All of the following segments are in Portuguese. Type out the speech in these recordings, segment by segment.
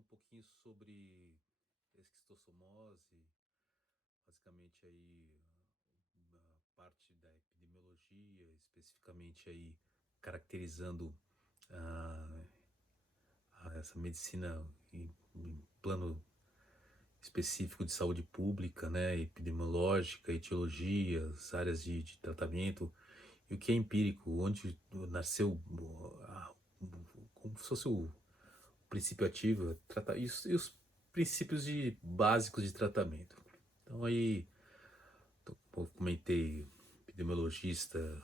um pouquinho sobre esquistossomose, basicamente aí a parte da epidemiologia, especificamente aí caracterizando ah, essa medicina em plano específico de saúde pública, né, epidemiológica, etiologias, áreas de tratamento, e o que é empírico, onde nasceu como se fosse o princípio ativo, e os princípios básicos de tratamento. Então aí, como eu comentei, epidemiologista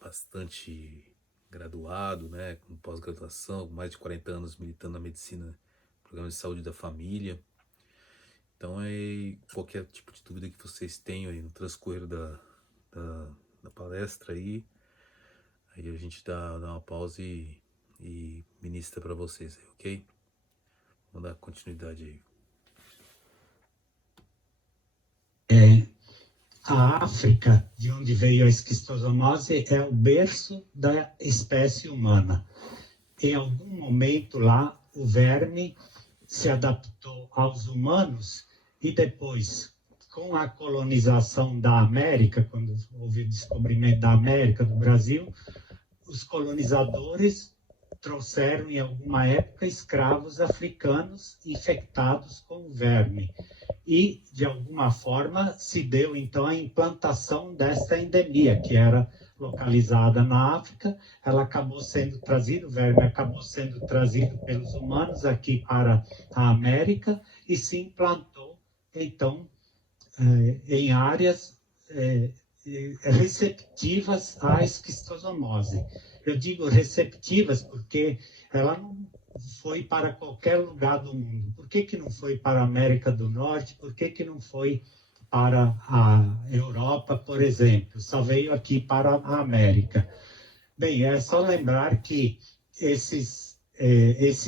bastante graduado, né, com pós-graduação, com mais de 40 anos militando na medicina, programa de saúde da família. Então, qualquer tipo de dúvida que vocês tenham aí no transcorrer da, da palestra aí a gente dá uma pausa e ministra para vocês aí, ok? Vamos dar continuidade aí. A África, de onde veio a esquistossomose, é o berço da espécie humana. Em algum momento lá, o verme se adaptou aos humanos e depois, com a colonização da América, quando houve o descobrimento da América, do Brasil, os colonizadores trouxeram em alguma época escravos africanos infectados com verme. E, de alguma forma, se deu então a implantação desta endemia, que era localizada na África. Ela acabou sendo trazida, o verme acabou sendo trazido pelos humanos aqui para a América e se implantou, então, em áreas receptivas à esquistossomose. Eu digo receptivas porque ela não foi para qualquer lugar do mundo. Por que não foi para a América do Norte? Por que não foi para a Europa, por exemplo? Só veio aqui para a América. Bem, é só lembrar que esse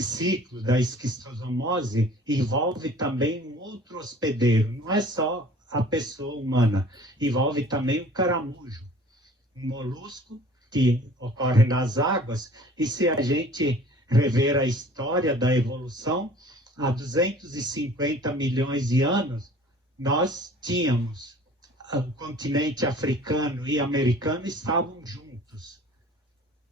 ciclo da esquistossomose envolve também um outro hospedeiro. Não é só a pessoa humana, envolve também o caramujo, um molusco que ocorre nas águas, e se a gente rever a história da evolução, há 250 milhões de anos, nós tínhamos o continente africano e americano estavam juntos.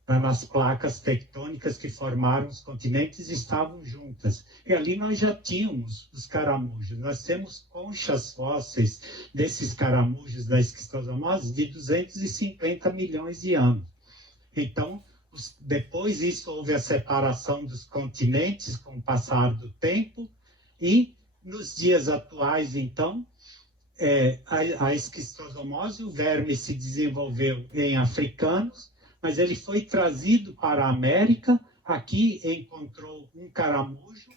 Nas placas tectônicas que formaram os continentes estavam juntas. E ali nós já tínhamos os caramujos. Nós temos conchas fósseis desses caramujos da esquistossomose de 250 milhões de anos. Então, depois disso houve a separação dos continentes com o passar do tempo e nos dias atuais, então, a esquistossomose, o verme se desenvolveu em africanos, mas ele foi trazido para a América. Aqui encontrou um caramujo,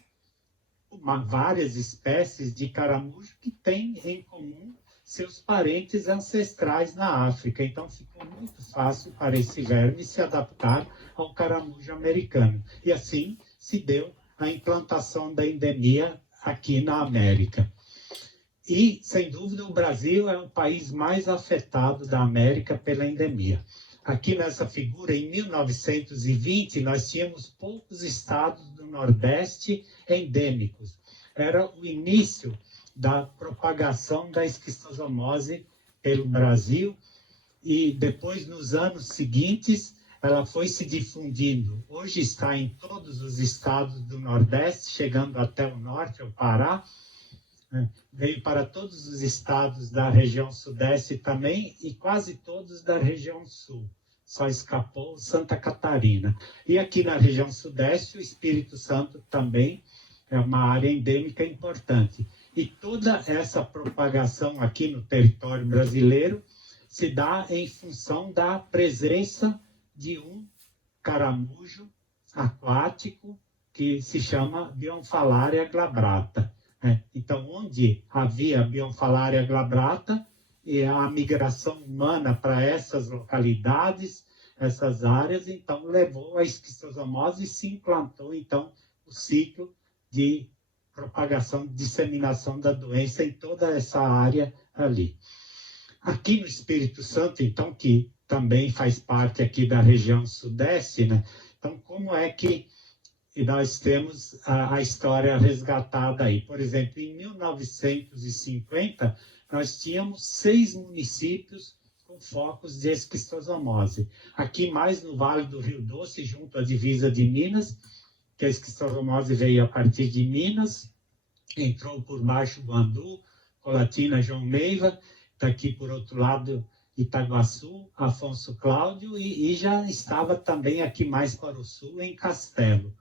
várias espécies de caramujo que têm em comum seus parentes ancestrais na África. Então ficou muito fácil para esse verme se adaptar ao caramujo americano. E assim se deu a implantação da endemia aqui na América. E, sem dúvida, o Brasil é o país mais afetado da América pela endemia. Aqui nessa figura, em 1920, nós tínhamos poucos estados do Nordeste endêmicos. Era o início da propagação da esquistossomose pelo Brasil e depois, nos anos seguintes, ela foi se difundindo. Hoje está em todos os estados do Nordeste, chegando até o norte, o Pará, veio para todos os estados da região Sudeste também e quase todos da região Sul. Só escapou Santa Catarina. E aqui na região Sudeste, o Espírito Santo também é uma área endêmica importante. E toda essa propagação aqui no território brasileiro se dá em função da presença de um caramujo aquático que se chama Bionfalaria glabrata. Então, onde havia Bionfalaria glabrata, e a migração humana para essas localidades, essas áreas, então levou a esquistossomose e se implantou, então, o ciclo de propagação, disseminação da doença em toda essa área ali. Aqui no Espírito Santo, então, que também faz parte aqui da região Sudeste, né? Então, como é que E nós temos a história resgatada aí. Por exemplo, em 1950, nós tínhamos 6 municípios com focos de esquistosomose. Aqui mais no Vale do Rio Doce, junto à divisa de Minas, que a esquistosomose veio a partir de Minas, entrou por baixo do Andu, Colatina, João Neiva, está aqui por outro lado Itaguaçu, Afonso Cláudio, e já estava também aqui mais para o sul, em Castelo.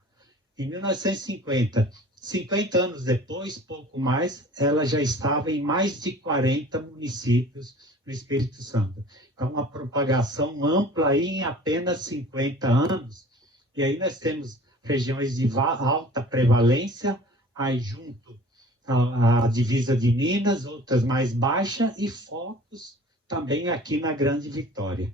Em 1950, 50 anos depois, pouco mais, ela já estava em mais de 40 municípios no Espírito Santo. Então, uma propagação ampla aí em apenas 50 anos. E aí nós temos regiões de alta prevalência, aí junto à divisa de Minas, outras mais baixas, e focos também aqui na Grande Vitória.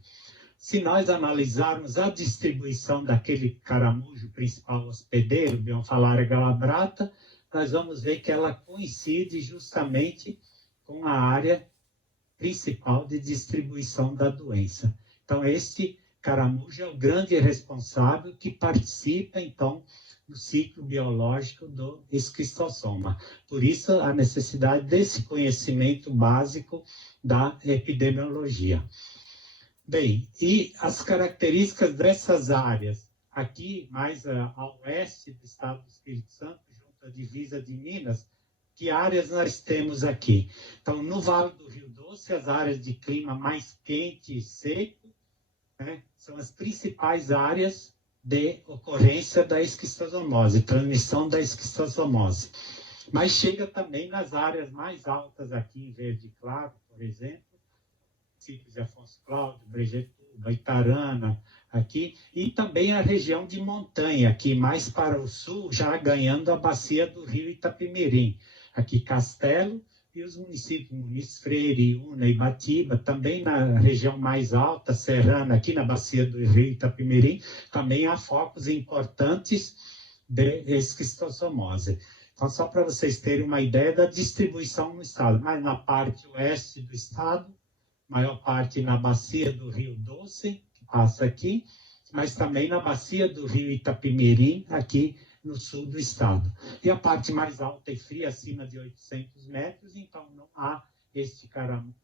Se nós analisarmos a distribuição daquele caramujo principal hospedeiro, Bionfalaria galabrata, nós vamos ver que ela coincide justamente com a área principal de distribuição da doença. Então, este caramujo é o grande responsável que participa, então, do ciclo biológico do esquistossoma. Por isso, a necessidade desse conhecimento básico da epidemiologia. Bem, e as características dessas áreas, aqui mais a oeste do estado do Espírito Santo, junto à divisa de Minas, que áreas nós temos aqui? Então, no Vale do Rio Doce, as áreas de clima mais quente e seco, né, são as principais áreas de ocorrência da esquistosomose, transmissão da esquistosomose. Mas chega também nas áreas mais altas aqui em Verde Claro, por exemplo, municípios de Afonso Cláudio, Brejetuba, Itarana, aqui, e também a região de montanha, aqui mais para o sul, já ganhando a bacia do rio Itapemirim. Aqui Castelo e os municípios Muniz Freire, Iuna e Ibatiba, também na região mais alta, serrana, aqui na bacia do rio Itapemirim, também há focos importantes de esquistossomose. Então, só para vocês terem uma ideia da distribuição no estado, mas na parte oeste do estado, maior parte na bacia do Rio Doce, que passa aqui, mas também na bacia do rio Itapemirim, aqui no sul do estado. E a parte mais alta e fria, acima de 800 metros, então não há este caramujo,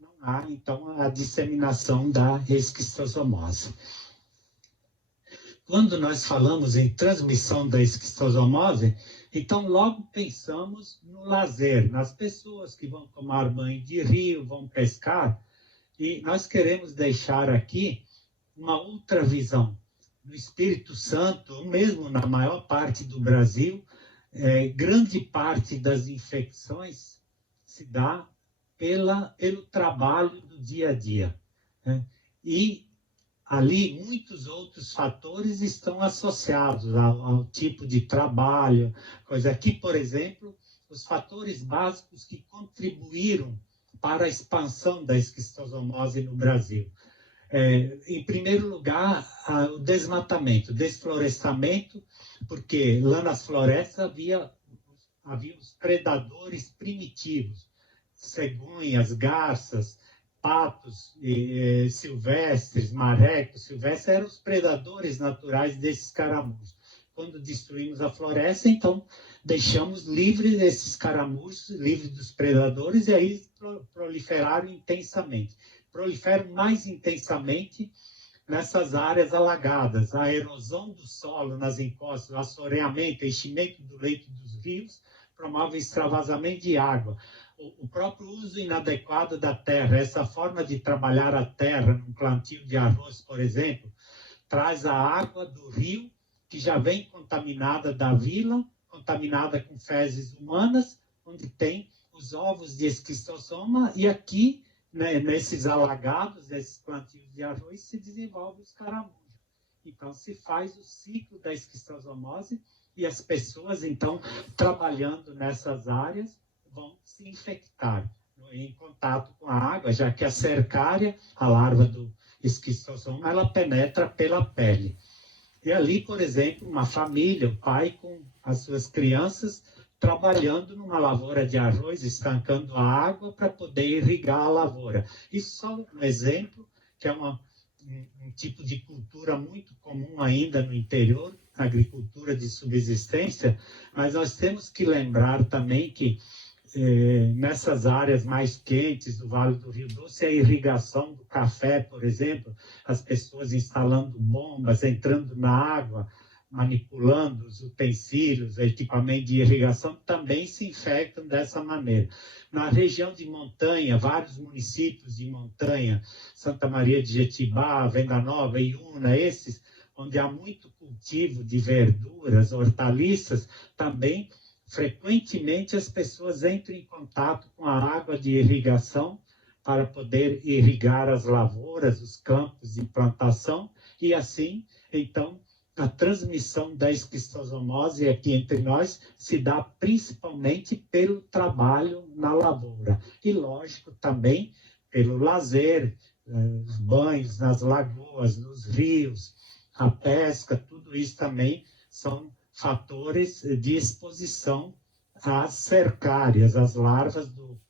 não há, então, a disseminação da esquistossomose. Quando nós falamos em transmissão da esquistossomose, então logo pensamos no lazer, nas pessoas que vão tomar banho de rio, vão pescar, e nós queremos deixar aqui uma outra visão. No Espírito Santo, ou mesmo na maior parte do Brasil, grande parte das infecções se dá pelo trabalho do dia a dia, né? E ali muitos outros fatores estão associados ao tipo de trabalho. Coisa aqui, por exemplo, os fatores básicos que contribuíram para a expansão da esquistosomose no Brasil. Em primeiro lugar, o desmatamento, desflorestamento, porque lá nas florestas havia os predadores primitivos, cegonhas, garças, patos silvestres, marrecos silvestres, eram os predadores naturais desses caramujos. Quando destruímos a floresta, então deixamos livres esses caramujos, livres dos predadores, e aí proliferaram intensamente. Proliferam mais intensamente nessas áreas alagadas. A erosão do solo nas encostas, o assoreamento, enchimento do leito dos rios, promove extravasamento de água. O próprio uso inadequado da terra, essa forma de trabalhar a terra num plantio de arroz, por exemplo, traz a água do rio, que já vem contaminada da vila, contaminada com fezes humanas, onde tem os ovos de esquistossoma, e aqui, né, nesses alagados, nesses plantios de arroz, se desenvolve os caramujos. Então, se faz o ciclo da esquistosomose, e as pessoas, então, trabalhando nessas áreas, vão se infectar em contato com a água, já que a cercária, a larva do esquistossoma, ela penetra pela pele. E ali, por exemplo, uma família, o pai com as suas crianças, trabalhando numa lavoura de arroz, estancando a água para poder irrigar a lavoura. Isso só um exemplo, que é um tipo de cultura muito comum ainda no interior, agricultura de subsistência, mas nós temos que lembrar também que nessas áreas mais quentes do Vale do Rio Doce, a irrigação do café, por exemplo, as pessoas instalando bombas, entrando na água, manipulando os utensílios, equipamento de irrigação, também se infectam dessa maneira. Na região de montanha, vários municípios de montanha, Santa Maria de Jetibá, Venda Nova, Iuna, esses, onde há muito cultivo de verduras, hortaliças, também frequentemente as pessoas entram em contato com a água de irrigação para poder irrigar as lavouras, os campos de plantação, e assim, então, a transmissão da esquistossomose aqui entre nós se dá principalmente pelo trabalho na lavoura. E, lógico, também pelo lazer, os banhos nas lagoas, nos rios, a pesca, tudo isso também são fatores de exposição às cercárias, às larvas do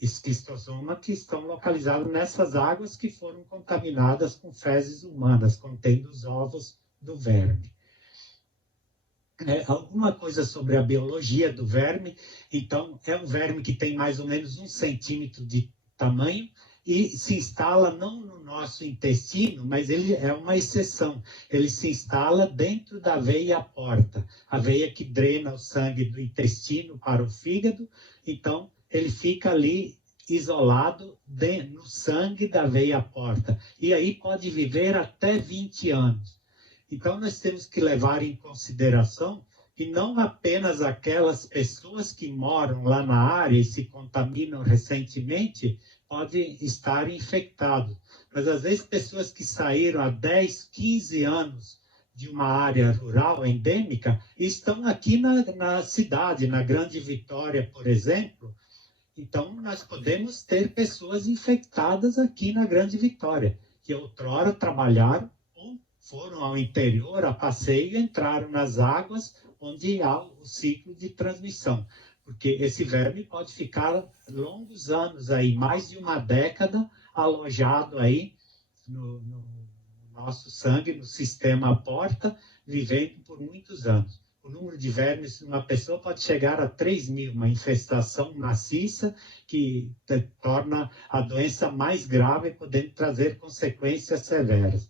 esquistossoma que estão localizadas nessas águas que foram contaminadas com fezes humanas, contendo os ovos do verme. Alguma coisa sobre a biologia do verme. Então, é um verme que tem mais ou menos 1 centímetro de tamanho e se instala não no nosso intestino, mas ele é uma exceção. Ele se instala dentro da veia porta, a veia que drena o sangue do intestino para o fígado. Então, ele fica ali isolado no sangue da veia porta. E aí pode viver até 20 anos. Então, nós temos que levar em consideração que não apenas aquelas pessoas que moram lá na área e se contaminam recentemente podem estar infectados, mas às vezes pessoas que saíram há 10, 15 anos de uma área rural endêmica estão aqui na cidade, na Grande Vitória, por exemplo. Então, nós podemos ter pessoas infectadas aqui na Grande Vitória, que outrora trabalharam ou foram ao interior a passeio e entraram nas águas onde há o ciclo de transmissão. Porque esse verme pode ficar longos anos aí, mais de uma década, alojado aí no nosso sangue, no sistema porta, vivendo por muitos anos. O número de vermes de uma pessoa pode chegar a 3.000, uma infestação maciça que torna a doença mais grave, podendo trazer consequências severas.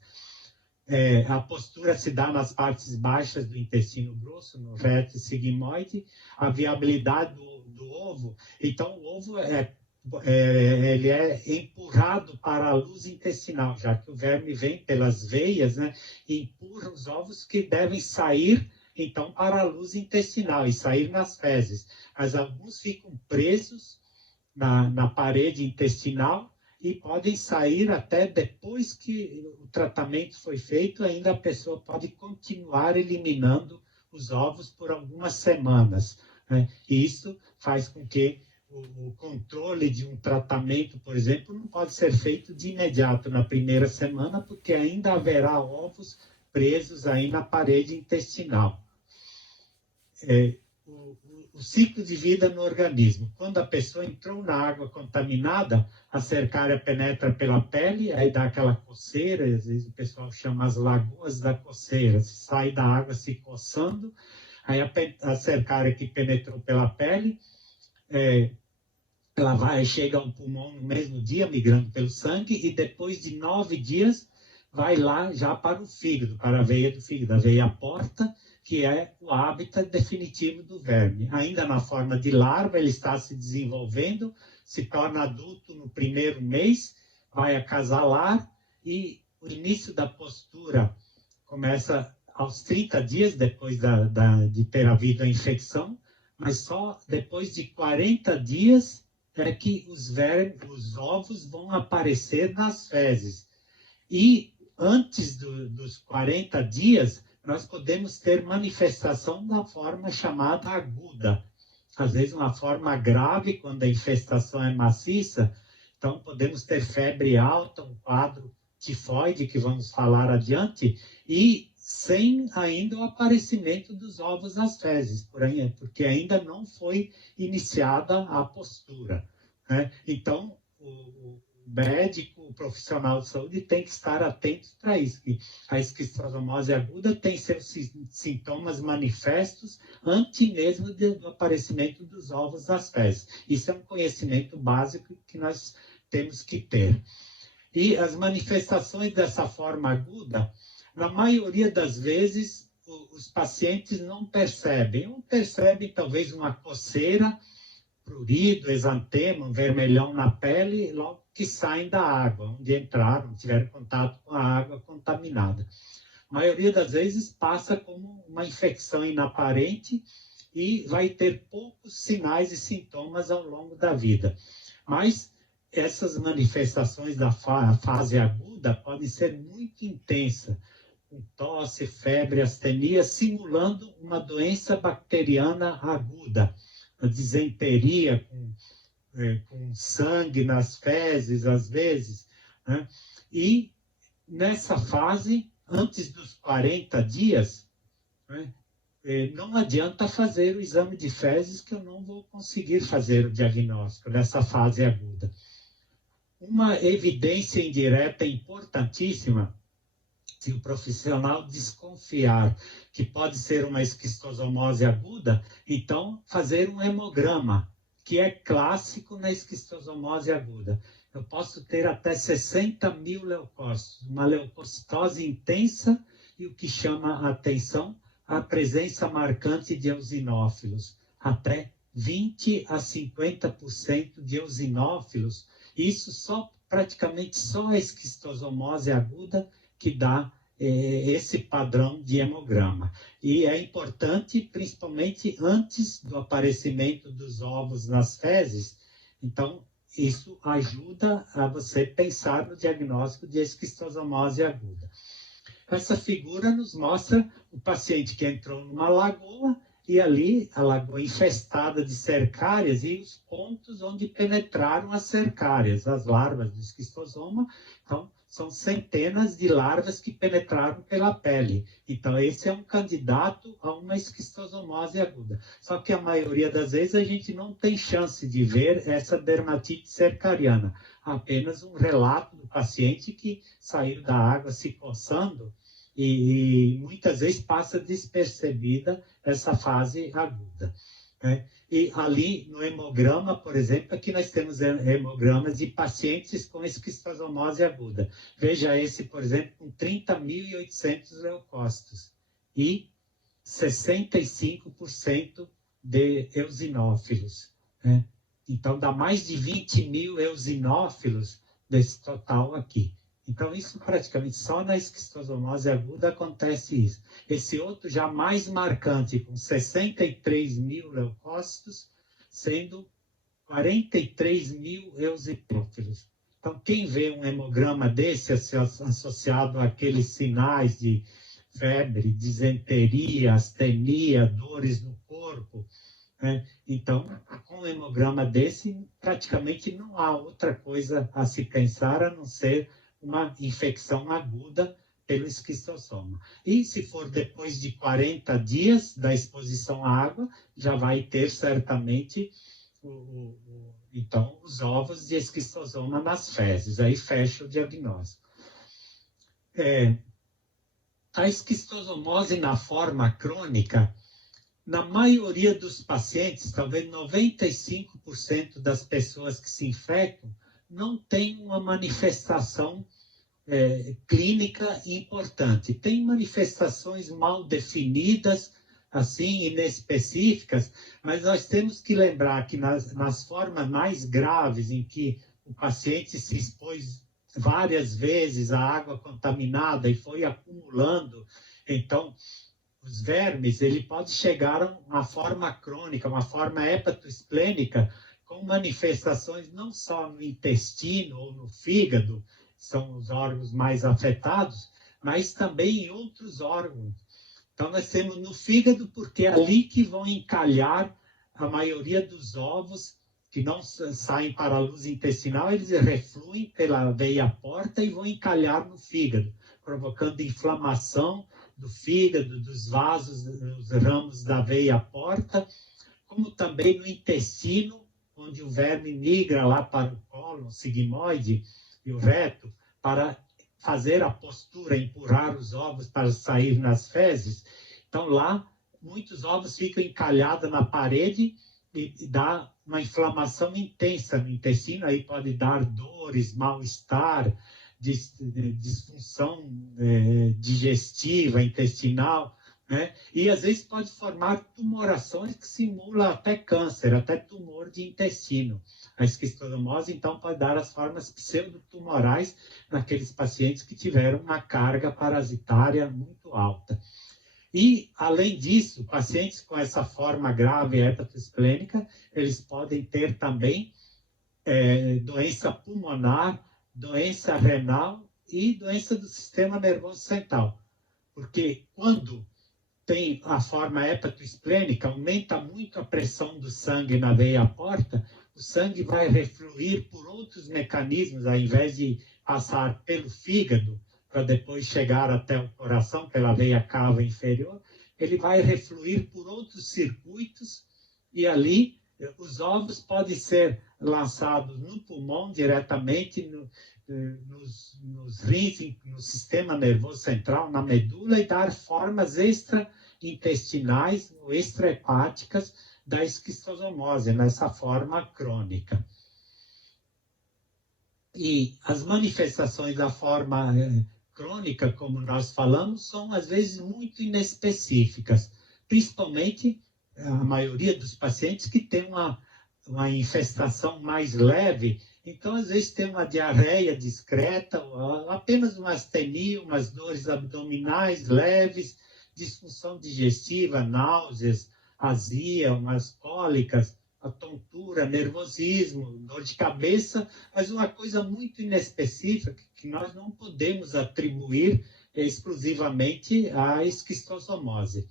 A postura se dá nas partes baixas do intestino grosso, no reto sigmoide, a viabilidade do ovo. Então, o ovo ele é empurrado para a luz intestinal, já que o verme vem pelas veias, né, e empurra os ovos que devem sair, então, para a luz intestinal e sair nas fezes. Mas alguns ficam presos na parede intestinal, e podem sair até depois que o tratamento foi feito, ainda a pessoa pode continuar eliminando os ovos por algumas semanas, né? E isso faz com que o controle de um tratamento, por exemplo, não pode ser feito de imediato na primeira semana, porque ainda haverá ovos presos aí na parede intestinal. O ciclo de vida no organismo. Quando a pessoa entrou na água contaminada, a cercária penetra pela pele, aí dá aquela coceira, às vezes o pessoal chama as lagoas da coceira, sai da água se coçando, aí a cercária que penetrou pela pele, ela chega ao pulmão no mesmo dia, migrando pelo sangue, e depois de 9 dias, vai lá já para o fígado, para a veia do fígado, a veia porta, que é o hábitat definitivo do verme. Ainda na forma de larva, ele está se desenvolvendo, se torna adulto no primeiro mês, vai acasalar, e o início da postura começa aos 30 dias depois de ter havido a infecção, mas só depois de 40 dias é que os ovos vão aparecer nas fezes. E antes dos 40 dias, nós podemos ter manifestação da forma chamada aguda. Às vezes uma forma grave, quando a infestação é maciça, então podemos ter febre alta, um quadro tifoide, que vamos falar adiante, e sem ainda o aparecimento dos ovos nas fezes, porque ainda não foi iniciada a postura, né? Então, o médico, o profissional de saúde tem que estar atento para isso, que a esquistosomose aguda tem seus sintomas manifestos antes mesmo do aparecimento dos ovos das fezes. Isso é um conhecimento básico que nós temos que ter. E as manifestações dessa forma aguda, na maioria das vezes, os pacientes não percebem. Ou percebem talvez uma coceira, prurido, exantema, um vermelhão na pele, logo que saem da água, onde entraram, tiveram contato com a água contaminada. A maioria das vezes passa como uma infecção inaparente e vai ter poucos sinais e sintomas ao longo da vida. Mas essas manifestações da fase aguda podem ser muito intensas, com tosse, febre, astenia, simulando uma doença bacteriana aguda, a disenteria, com sangue nas fezes, às vezes, né? E nessa fase, antes dos 40 dias, né, não adianta fazer o exame de fezes, que eu não vou conseguir fazer o diagnóstico nessa fase aguda. Uma evidência indireta importantíssima, se o profissional desconfiar que pode ser uma esquistosomose aguda, então fazer um hemograma, que é clássico na esquistosomose aguda. Eu posso ter até 60 mil leucócitos, uma leucocitose intensa, e o que chama a atenção, a presença marcante de eosinófilos, até 20 a 50% de eosinófilos. Isso praticamente só a esquistosomose aguda que dá esse padrão de hemograma. E é importante, principalmente antes do aparecimento dos ovos nas fezes. Então, isso ajuda a você pensar no diagnóstico de esquistosomose aguda. Essa figura nos mostra o paciente que entrou numa lagoa, e ali a lagoa infestada de cercárias, e os pontos onde penetraram as cercárias, as larvas do esquistosoma. Então, são centenas de larvas que penetraram pela pele. Então, esse é um candidato a uma esquistosomose aguda. Só que a maioria das vezes a gente não tem chance de ver essa dermatite cercariana. Apenas um relato do paciente que saiu da água se coçando, e muitas vezes passa despercebida essa fase aguda, né? E ali no hemograma, por exemplo, aqui nós temos hemogramas de pacientes com esquistosomose aguda. Veja esse, por exemplo, com 30.800 leucócitos e 65% de eosinófilos, né? Então, dá mais de 20 mil eosinófilos desse total aqui. Então, isso praticamente só na esquistosomose aguda acontece isso. Esse outro já mais marcante, com 63 mil leucócitos, sendo 43 mil eosinófilos. Então, quem vê um hemograma desse associado àqueles sinais de febre, disenteria, astenia, dores no corpo, né? Então, com um hemograma desse, praticamente não há outra coisa a se pensar a não ser uma infecção aguda pelo esquistosoma. E se for depois de 40 dias da exposição à água, já vai ter certamente então os ovos de esquistosoma nas fezes. Aí fecha o diagnóstico. A esquistosomose na forma crônica, na maioria dos pacientes, talvez 95% das pessoas que se infectam, não tem uma manifestação clínica importante. Tem manifestações mal definidas, assim, inespecíficas, mas nós temos que lembrar que nas formas mais graves, em que o paciente se expôs várias vezes à água contaminada e foi acumulando, então, os vermes, ele pode chegar a uma forma crônica, uma forma hepatoesplênica, com manifestações não só no intestino ou no fígado, são os órgãos mais afetados, mas também em outros órgãos. Então, nós temos no fígado, porque é ali que vão encalhar a maioria dos ovos, que não saem para a luz intestinal, eles refluem pela veia porta e vão encalhar no fígado, provocando inflamação do fígado, dos vasos, dos ramos da veia porta, como também no intestino, onde o verme migra lá para o cólon sigmoide e o reto para fazer a postura, empurrar os ovos para sair nas fezes. Então, lá, muitos ovos ficam encalhados na parede e dá uma inflamação intensa no intestino, aí pode dar dores, mal-estar, disfunção digestiva, intestinal, né? E às vezes pode formar tumorações que simulam até câncer, até tumor de intestino. A esquistossomose, então, pode dar as formas pseudotumorais naqueles pacientes que tiveram uma carga parasitária muito alta. E, além disso, pacientes com essa forma grave hepatosplênica, eles podem ter também doença pulmonar, doença renal e doença do sistema nervoso central. Porque quando tem a forma hepatosplênica, aumenta muito a pressão do sangue na veia porta, o sangue vai refluir por outros mecanismos, ao invés de passar pelo fígado, para depois chegar até o coração, pela veia cava inferior, ele vai refluir por outros circuitos, e ali os ovos podem ser lançados no pulmão diretamente, nos rins, no sistema nervoso central, na medula, e dar formas extraintestinais ou extrahepáticas da esquistossomose, nessa forma crônica. E as manifestações da forma crônica, como nós falamos, são às vezes muito inespecíficas, principalmente a maioria dos pacientes que tem uma infestação mais leve. Então, às vezes, tem uma diarreia discreta, apenas uma astenia, umas dores abdominais leves, disfunção digestiva, náuseas, azia, umas cólicas, a tontura, nervosismo, dor de cabeça, mas uma coisa muito inespecífica que nós não podemos atribuir exclusivamente à esquistossomose.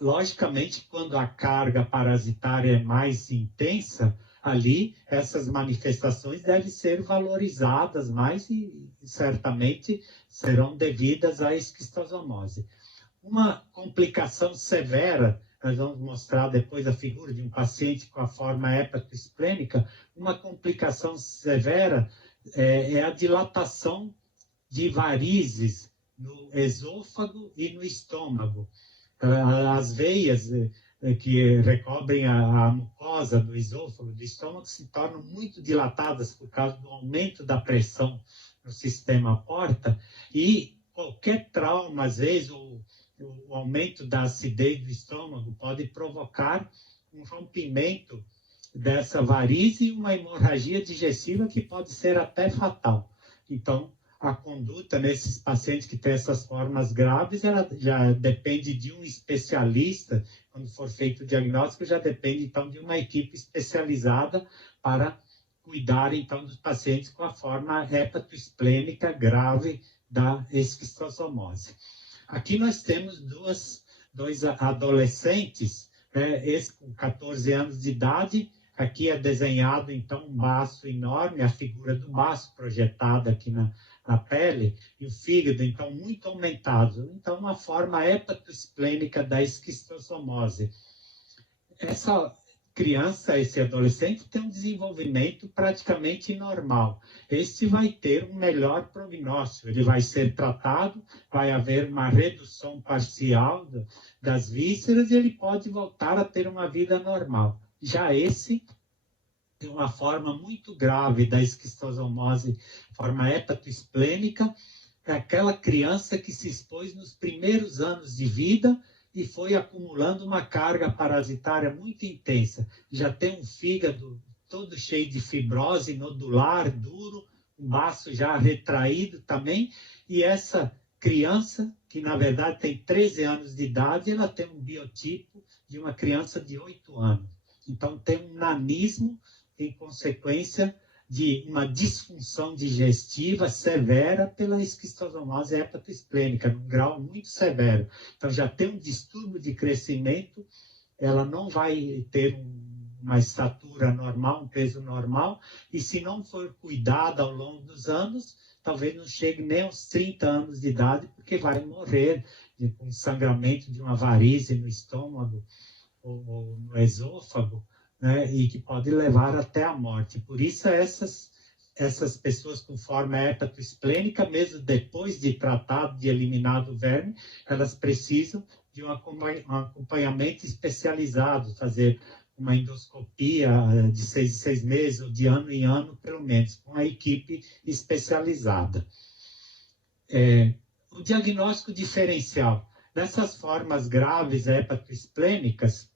Logicamente, quando a carga parasitária é mais intensa, ali essas manifestações devem ser valorizadas mais e certamente serão devidas à esquistossomose. Uma complicação severa, nós vamos mostrar depois a figura de um paciente com a forma hepatosplênica, uma complicação severa é a dilatação de varizes no esôfago e no estômago. As veias que recobrem a mucosa do esôfago, do estômago, se tornam muito dilatadas por causa do aumento da pressão no sistema porta, e qualquer trauma, às vezes, o aumento da acidez do estômago pode provocar um rompimento dessa varize e uma hemorragia digestiva que pode ser até fatal. Então, a conduta nesses pacientes que têm essas formas graves, ela já depende de um especialista. Quando for feito o diagnóstico, já depende, então, de uma equipe especializada para cuidar, então, dos pacientes com a forma hepatosplênica grave da esquistossomose. Aqui nós temos dois adolescentes, esse com 14 anos de idade. Aqui é desenhado, então, um baço enorme, a figura do baço projetada aqui na pele, e o fígado, então, muito aumentado. Então, uma forma hepatosplênica da esquistossomose. Essa criança, esse adolescente, tem um desenvolvimento praticamente normal. Este vai ter um melhor prognóstico, ele vai ser tratado, vai haver uma redução parcial das vísceras e ele pode voltar a ter uma vida normal. Já esse tem uma forma muito grave da esquistossomose, forma hepatosplênica, é aquela criança que se expôs nos primeiros anos de vida e foi acumulando uma carga parasitária muito intensa. Já tem um fígado todo cheio de fibrose nodular, duro, um baço já retraído também, e essa criança, que na verdade tem 13 anos de idade, ela tem um biotipo de uma criança de 8 anos. Então tem um nanismo em consequência de uma disfunção digestiva severa pela esquistossomose hepatosplênica, num grau muito severo. Então, já tem um distúrbio de crescimento, ela não vai ter uma estatura normal, um peso normal, e se não for cuidada ao longo dos anos, talvez não chegue nem aos 30 anos de idade, porque vai morrer com sangramento de uma varize no estômago ou no esôfago, né, e que pode levar até a morte. Por isso, essas pessoas com forma hepatoesplênica, mesmo depois de tratado, de eliminado o verme, elas precisam de um acompanhamento especializado, fazer uma endoscopia de 6 em 6 meses, ou de ano em ano, pelo menos, com a equipe especializada. O diagnóstico diferencial. Nessas formas graves hepatoesplênicas,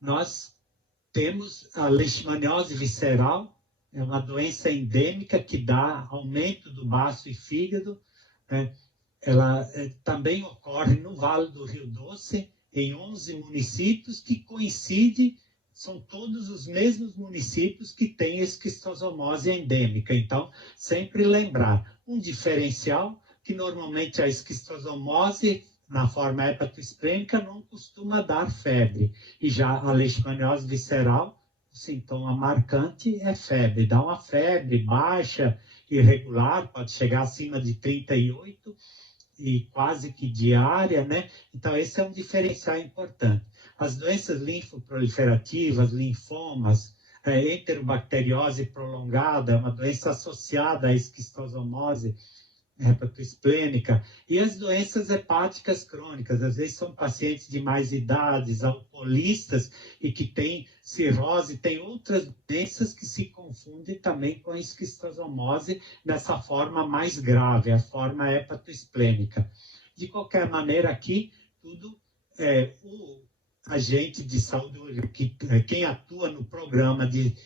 nós temos a leishmaniose visceral, é uma doença endêmica que dá aumento do baço e fígado. Ela também ocorre no Vale do Rio Doce, em 11 municípios, que coincidem, são todos os mesmos municípios que têm esquistossomose endêmica. Então, sempre lembrar, um diferencial que normalmente a esquistossomose na forma hepatoesplênica não costuma dar febre. E já a leishmaniose visceral, o sintoma marcante é febre. Dá uma febre baixa, irregular, pode chegar acima de 38 e quase que diária, né? Então, esse é um diferencial importante. As doenças linfoproliferativas, linfomas, enterobacteriose prolongada, uma doença associada à esquistossomose hepatoesplênica, e as doenças hepáticas crônicas, às vezes são pacientes de mais idades, alcoolistas, e que têm cirrose, tem outras doenças que se confundem também com a esquistossomose nessa forma mais grave, a forma hepatoesplênica. De qualquer maneira, aqui, tudo o agente de saúde, quem atua no programa de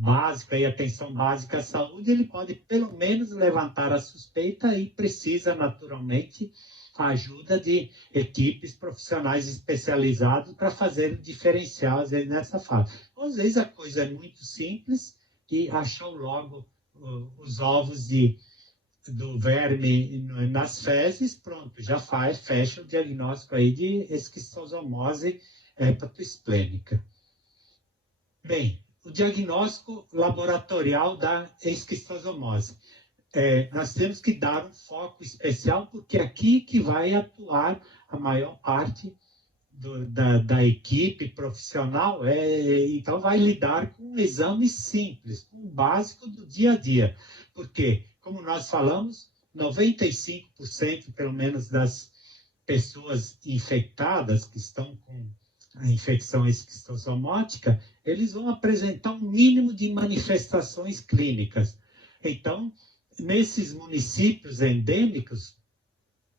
básica e atenção básica à saúde, ele pode pelo menos levantar a suspeita e precisa naturalmente a ajuda de equipes profissionais especializadas para fazer o diferencial, às vezes, nessa fase. Às vezes a coisa é muito simples e achou logo os ovos do verme nas fezes, pronto, já fecha o diagnóstico aí de esquistossomose hepatoesplênica. Bem, o diagnóstico laboratorial da esquistossomose. Nós temos que dar um foco especial, porque aqui que vai atuar a maior parte da equipe profissional, então vai lidar com um exame simples, com o básico do dia a dia. Porque, como nós falamos, 95% pelo menos das pessoas infectadas que estão com a infecção esquistossomótica, eles vão apresentar um mínimo de manifestações clínicas. Então, nesses municípios endêmicos,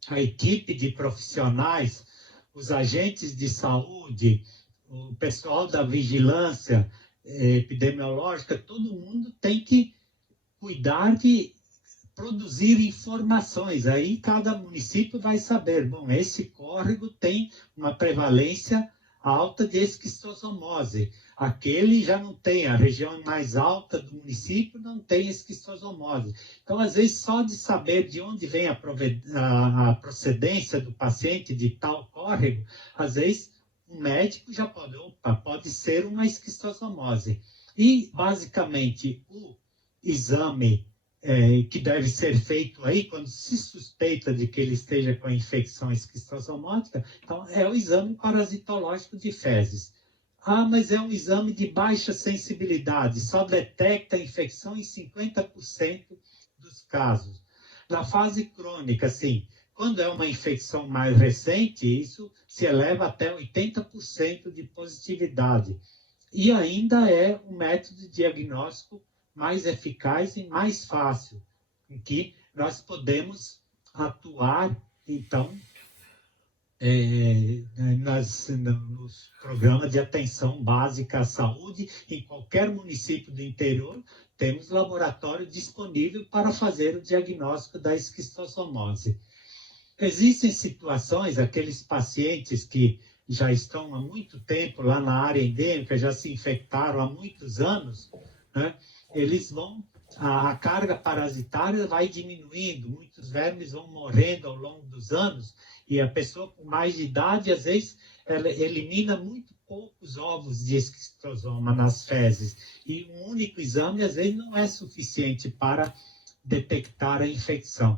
a equipe de profissionais, os agentes de saúde, o pessoal da vigilância epidemiológica, todo mundo tem que cuidar de produzir informações. Aí cada município vai saber, bom, esse córrego tem uma prevalência alta de esquistossomose. Aquele já não tem, a região mais alta do município não tem esquistossomose. Então, às vezes, só de saber de onde vem a procedência do paciente de tal córrego, às vezes, um médico já pode ser uma esquistossomose. E, basicamente, o exame que deve ser feito aí, quando se suspeita de que ele esteja com a infecção esquistossomótica, então é o exame parasitológico de fezes. Mas é um exame de baixa sensibilidade, só detecta a infecção em 50% dos casos. Na fase crônica, sim, quando é uma infecção mais recente, isso se eleva até 80% de positividade. E ainda é um método de diagnóstico mais eficaz e mais fácil, em que nós podemos atuar, então, nos programas de atenção básica à saúde. Em qualquer município do interior, temos laboratório disponível para fazer o diagnóstico da esquistossomose. Existem situações, aqueles pacientes que já estão há muito tempo lá na área endêmica, já se infectaram há muitos anos, né? A carga parasitária vai diminuindo, muitos vermes vão morrendo ao longo dos anos, e a pessoa com mais de idade, às vezes, ela elimina muito poucos ovos de esquistosoma nas fezes, e um único exame, às vezes, não é suficiente para detectar a infecção.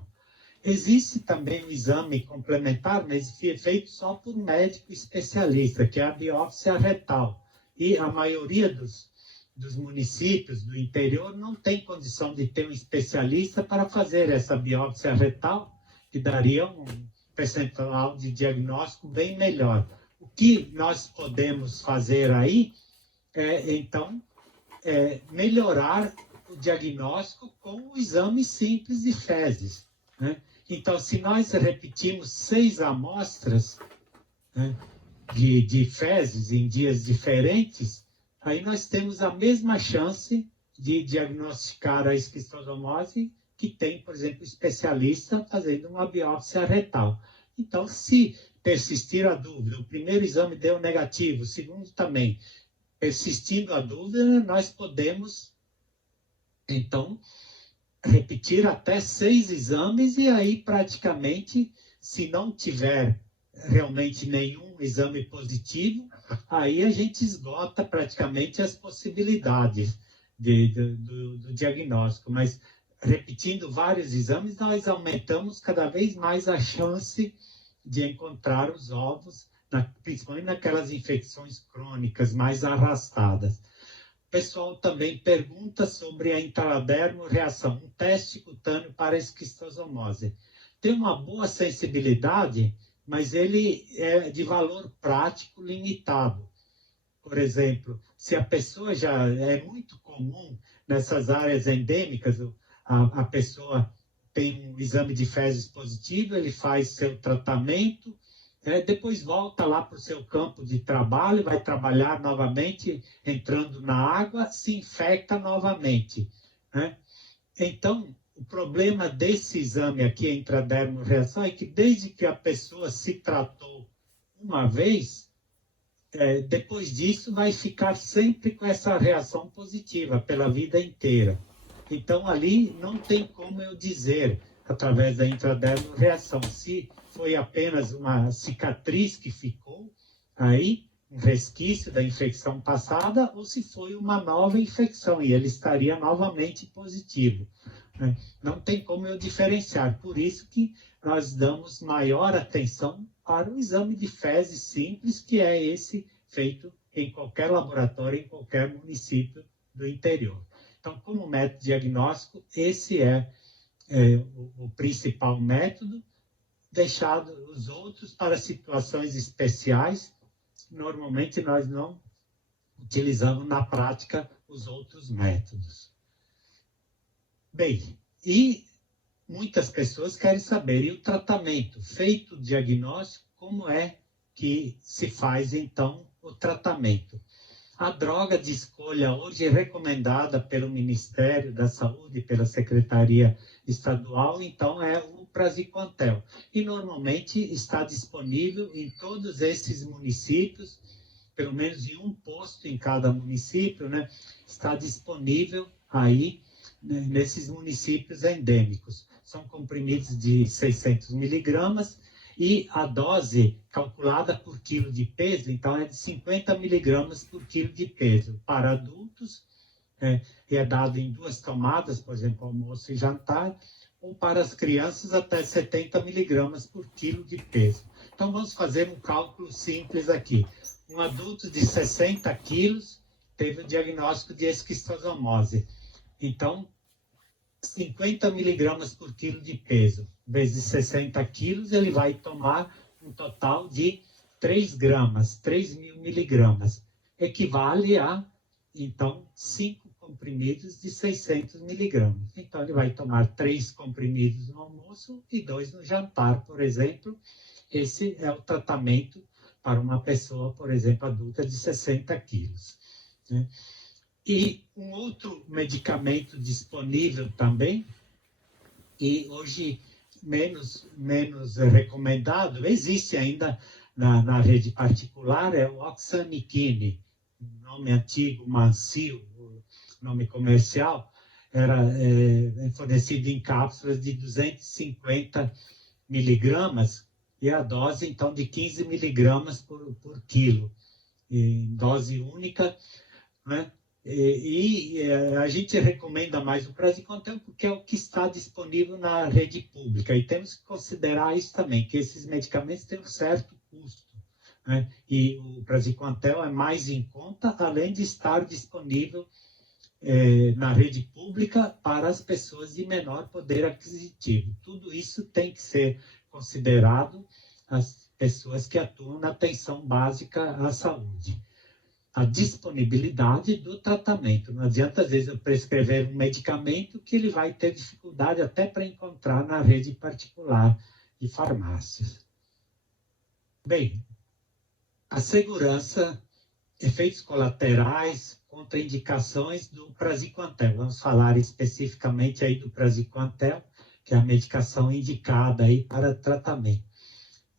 Existe também um exame complementar, mas feito só por um médico especialista, que é a biópsia retal. e a maioria dos municípios do interior não tem condição de ter um especialista para fazer essa biópsia retal, que daria um percentual de diagnóstico bem melhor. O que nós podemos fazer aí é, então, melhorar o diagnóstico com o exame simples de fezes, né? Então, se nós repetimos 6 amostras, né, de fezes em dias diferentes, aí nós temos a mesma chance de diagnosticar a esquistosomose que tem, por exemplo, especialista fazendo uma biópsia retal. Então, se persistir a dúvida, o primeiro exame deu negativo, o segundo também, persistindo a dúvida, nós podemos, então, repetir até 6 exames e aí praticamente, se não tiver realmente nenhum exame positivo, aí a gente esgota praticamente as possibilidades do diagnóstico. Mas repetindo vários exames, nós aumentamos cada vez mais a chance de encontrar os ovos, principalmente naquelas infecções crônicas mais arrastadas. O pessoal também pergunta sobre a intradermo reação, um teste cutâneo para esquistosomose. Tem uma boa sensibilidade, mas ele é de valor prático limitado. Por exemplo, se a pessoa já é muito comum nessas áreas endêmicas, a pessoa tem um exame de fezes positivo, ele faz seu tratamento, depois volta lá para o seu campo de trabalho, vai trabalhar novamente, entrando na água, se infecta novamente, né? Então, o problema desse exame aqui, a intradermo reação, é que desde que a pessoa se tratou uma vez, depois disso vai ficar sempre com essa reação positiva pela vida inteira. Então, ali não tem como eu dizer, através da intradermo reação, se foi apenas uma cicatriz que ficou aí, um resquício da infecção passada, ou se foi uma nova infecção, e ele estaria novamente positivo, né? Não tem como eu diferenciar, por isso que nós damos maior atenção para o exame de fezes simples, que é esse feito em qualquer laboratório, em qualquer município do interior. Então, como método diagnóstico, esse é o principal método, deixado os outros para situações especiais. Normalmente, nós não utilizamos na prática os outros métodos. Bem, e muitas pessoas querem saber, e o tratamento? Feito o diagnóstico, como é que se faz, então, o tratamento? A droga de escolha hoje é recomendada pelo Ministério da Saúde, pela Secretaria Estadual, então é o praziquantel. E normalmente está disponível em todos esses municípios, pelo menos em um posto em cada município, né? Está disponível aí, né, nesses municípios endêmicos. São comprimidos de 600 miligramas, e a dose calculada por quilo de peso, então, é de 50 miligramas por quilo de peso. Para adultos, é dado em 2 tomadas, por exemplo, almoço e jantar, ou para as crianças até 70 miligramas por quilo de peso. Então, vamos fazer um cálculo simples aqui. Um adulto de 60 quilos teve o diagnóstico de esquistosomose. Então, 50 miligramas por quilo de peso, vezes 60 quilos, ele vai tomar um total de 3 gramas, 3.000 miligramas. Equivale a, então, 5 comprimidos de 600 miligramas. Então, ele vai tomar 3 comprimidos no almoço e 2 no jantar, por exemplo. Esse é o tratamento para uma pessoa, por exemplo, adulta de 60 quilos, né? E um outro medicamento disponível também, e hoje menos recomendado, existe ainda na rede particular, é o oxaniquine, nome antigo, Mancil, nome comercial, era fornecido em cápsulas de 250 miligramas, e a dose, então, de 15 miligramas por quilo, em dose única, né? A gente recomenda mais o praziquantel porque é o que está disponível na rede pública. E temos que considerar isso também, que esses medicamentos têm um certo custo, né? E o praziquantel é mais em conta, além de estar disponível na rede pública para as pessoas de menor poder aquisitivo. Tudo isso tem que ser considerado as pessoas que atuam na atenção básica à saúde. A disponibilidade do tratamento. Não adianta, às vezes, eu prescrever um medicamento que ele vai ter dificuldade até para encontrar na rede particular de farmácias. Bem, a segurança, efeitos colaterais, contraindicações do praziquantel. Vamos falar especificamente aí do praziquantel, que é a medicação indicada aí para tratamento.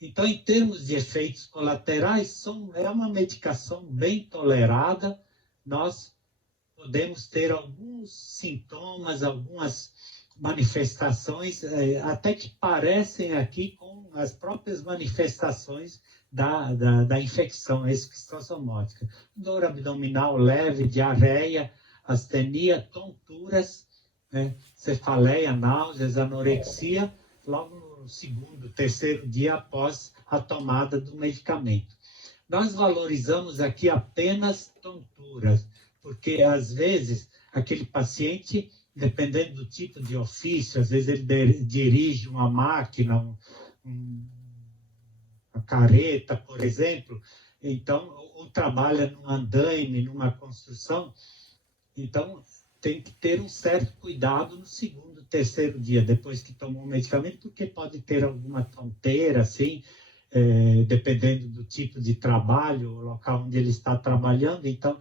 Então, em termos de efeitos colaterais, é uma medicação bem tolerada. Nós podemos ter alguns sintomas, algumas manifestações, até que parecem aqui com as próprias manifestações da infecção esquistossomótica. Dor abdominal leve, diarreia, astenia, tonturas, né, cefaleia, náuseas, anorexia, logo no segundo, terceiro dia após a tomada do medicamento. Nós valorizamos aqui apenas tonturas, porque às vezes aquele paciente, dependendo do tipo de ofício, às vezes ele dirige uma máquina, uma carreta, por exemplo, então, ou trabalha num andaime, numa construção, então tem que ter um certo cuidado no segundo, terceiro dia, depois que tomou o medicamento, porque pode ter alguma tonteira, assim, dependendo do tipo de trabalho, o local onde ele está trabalhando. Então,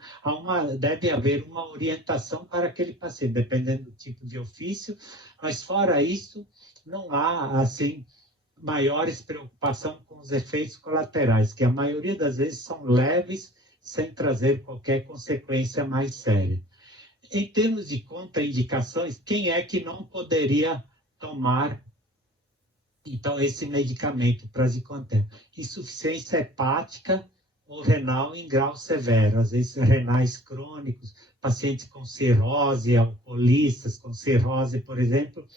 deve haver uma orientação para aquele paciente, dependendo do tipo de ofício, mas fora isso, não há, assim, maiores preocupação com os efeitos colaterais, que a maioria das vezes são leves, sem trazer qualquer consequência mais séria. Em termos de contraindicações, quem é que não poderia tomar, então, esse medicamento, praziquantel? Insuficiência hepática ou renal em grau severo, às vezes renais crônicos, pacientes com cirrose, alcoolistas com cirrose, por exemplo,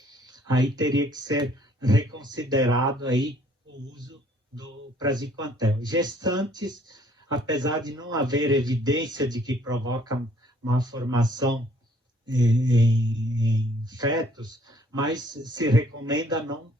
aí teria que ser reconsiderado aí o uso do praziquantel. Gestantes, apesar de não haver evidência de que provoca uma formação em fetos, mas se recomenda não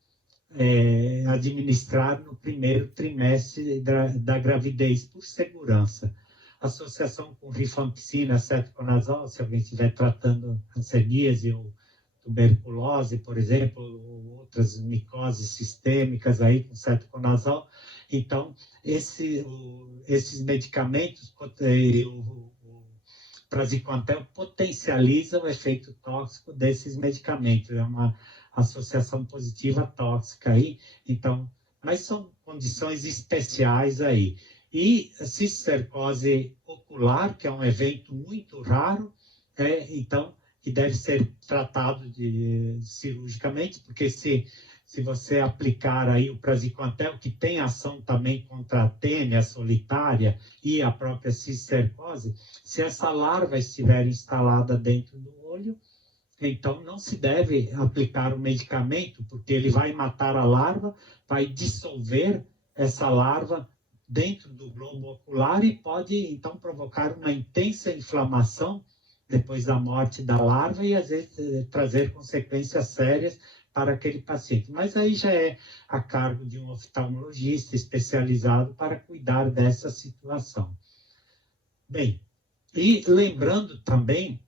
administrar no primeiro trimestre da gravidez, por segurança. Associação com rifampicina, cetoconazol, se alguém estiver tratando hanseníase ou tuberculose, por exemplo, ou outras micoses sistêmicas aí com cetoconazol. Então, esses medicamentos, o praziquantel potencializa o efeito tóxico desses medicamentos. É uma associação positiva tóxica aí. Então, mas são condições especiais aí. E cisticercose ocular, que é um evento muito raro, então, que deve ser tratado cirurgicamente, porque se você aplicar aí o praziquantel, que tem ação também contra a tênia solitária e a própria cisticercose, se essa larva estiver instalada dentro do olho, então não se deve aplicar o medicamento, porque ele vai matar a larva, vai dissolver essa larva dentro do globo ocular e pode, então, provocar uma intensa inflamação depois da morte da larva e, às vezes, trazer consequências sérias para aquele paciente. Mas aí já é a cargo de um oftalmologista especializado para cuidar dessa situação. Bem, e lembrando também,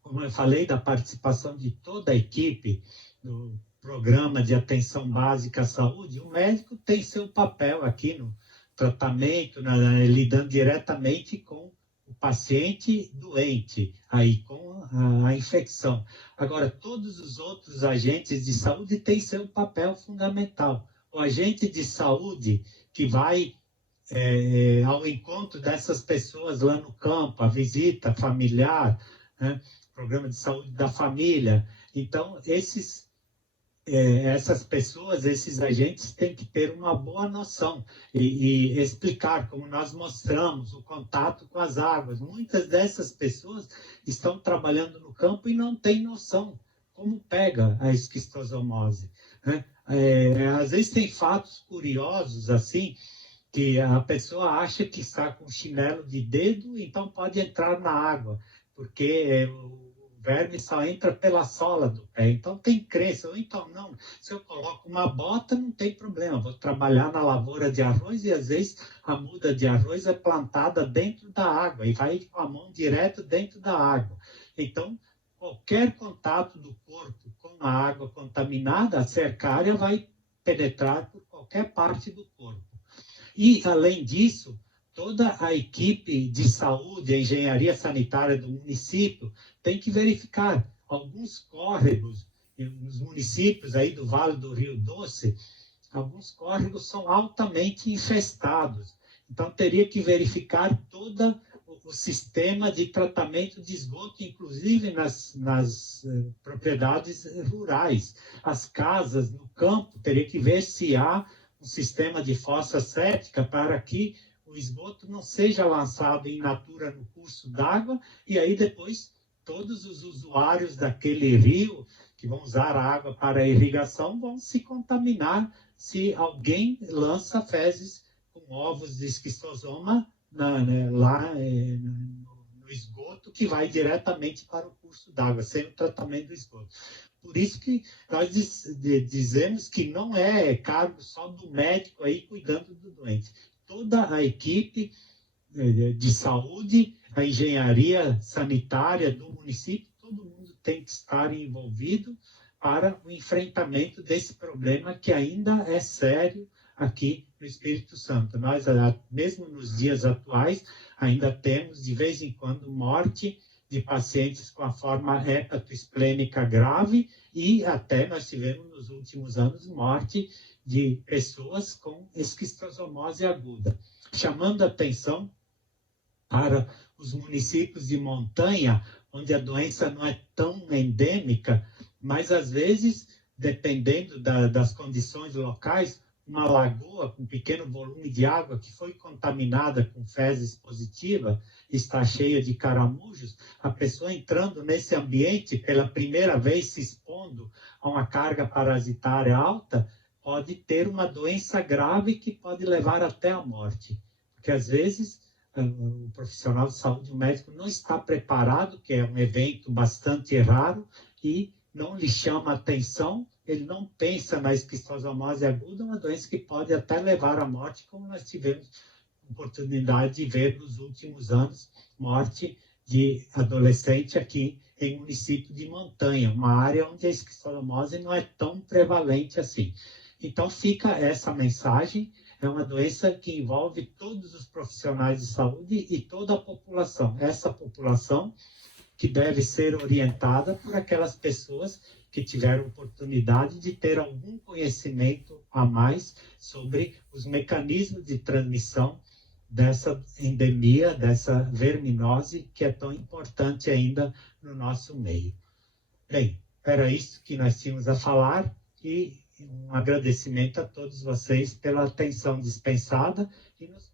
como eu falei, da participação de toda a equipe do programa de atenção básica à saúde, o médico tem seu papel aqui no tratamento, lidando diretamente com o paciente doente, aí com a infecção. Agora, todos os outros agentes de saúde têm seu papel fundamental. O agente de saúde que vai ao encontro dessas pessoas lá no campo, a visita familiar, né? Programa de saúde da família. Então, essas pessoas, esses agentes têm que ter uma boa noção e explicar, como nós mostramos, o contato com as águas. Muitas dessas pessoas estão trabalhando no campo e não têm noção como pega a esquistossomose, né? Às vezes tem fatos curiosos, assim, que a pessoa acha que está com chinelo de dedo, então pode entrar na água, porque o verme só entra pela sola do pé. Então tem crença, ou então não, se eu coloco uma bota, não tem problema, vou trabalhar na lavoura de arroz e às vezes a muda de arroz é plantada dentro da água e vai com a mão direto dentro da água. Então, qualquer contato do corpo com a água contaminada, a cercária vai penetrar por qualquer parte do corpo. E, além disso, toda a equipe de saúde, a engenharia sanitária do município tem que verificar alguns córregos nos municípios aí do Vale do Rio Doce, alguns córregos são altamente infestados. Então, teria que verificar todo o sistema de tratamento de esgoto, inclusive nas propriedades rurais. As casas no campo, teria que ver se há um sistema de fossa séptica para que o esgoto não seja lançado in natura no curso d'água e aí depois todos os usuários daquele rio que vão usar a água para a irrigação vão se contaminar se alguém lança fezes com ovos de esquistosoma lá no esgoto que vai diretamente para o curso d'água, sem o tratamento do esgoto. Por isso que nós dizemos que não é cargo só do médico aí cuidando do doente. Toda a equipe de saúde, a engenharia sanitária do município, todo mundo tem que estar envolvido para o enfrentamento desse problema que ainda é sério aqui no Espírito Santo. Nós, mesmo nos dias atuais, ainda temos, de vez em quando, morte de pacientes com a forma hepatoesplênica grave e até nós tivemos, nos últimos anos, morte de pessoas com esquistosomose aguda. Chamando a atenção para os municípios de montanha, onde a doença não é tão endêmica, mas às vezes, dependendo das condições locais, uma lagoa com pequeno volume de água que foi contaminada com fezes positivas, está cheia de caramujos, a pessoa entrando nesse ambiente pela primeira vez se expondo a uma carga parasitária alta, pode ter uma doença grave que pode levar até a morte. Porque às vezes o profissional de saúde, o médico, não está preparado, que é um evento bastante raro, e não lhe chama atenção, ele não pensa na esquistosomose aguda, uma doença que pode até levar à morte, como nós tivemos oportunidade de ver nos últimos anos, morte de adolescente aqui em município de montanha, uma área onde a esquistosomose não é tão prevalente assim. Então fica essa mensagem, é uma doença que envolve todos os profissionais de saúde e toda a população. Essa população que deve ser orientada por aquelas pessoas que tiveram oportunidade de ter algum conhecimento a mais sobre os mecanismos de transmissão dessa endemia, dessa verminose, que é tão importante ainda no nosso meio. Bem, era isso que nós tínhamos a falar e um agradecimento a todos vocês pela atenção dispensada e nos